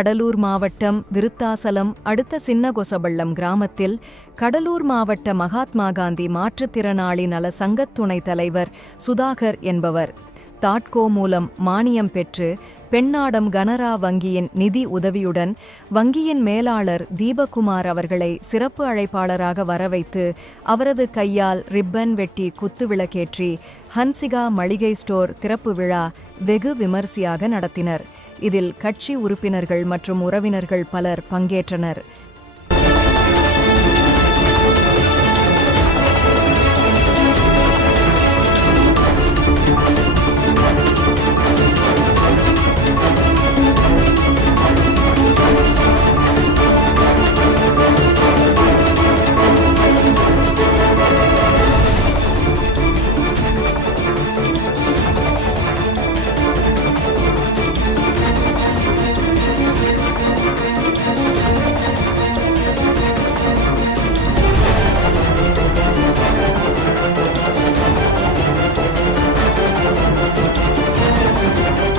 கடலூர் மாவட்டம் விருத்தாசலம் அடுத்த சின்னகொசபள்ளம் கிராமத்தில் கடலூர் மாவட்ட மகாத்மா காந்தி மாற்றுத்திறனாளி நல சங்கத் துணைத் தலைவர் சுதாகர் என்பவர் தாட்கோ மூலம் மானியம் பெற்று பெண்ணாடம் கனரா வங்கியின் நிதி உதவியுடன் வங்கியின் மேலாளர் தீபகுமார் அவர்களை சிறப்பு அழைப்பாளராக வரவைத்து அவரது கையால் ரிப்பன் வெட்டி குத்துவிளக்கேற்றி ஹன்சிகா மளிகை ஸ்டோர் திறப்பு விழா வெகு விமரிசையாக நடத்தினர். இதில் கட்சி உறுப்பினர்கள் மற்றும் உறவினர்கள் பலர் பங்கேற்றனர்.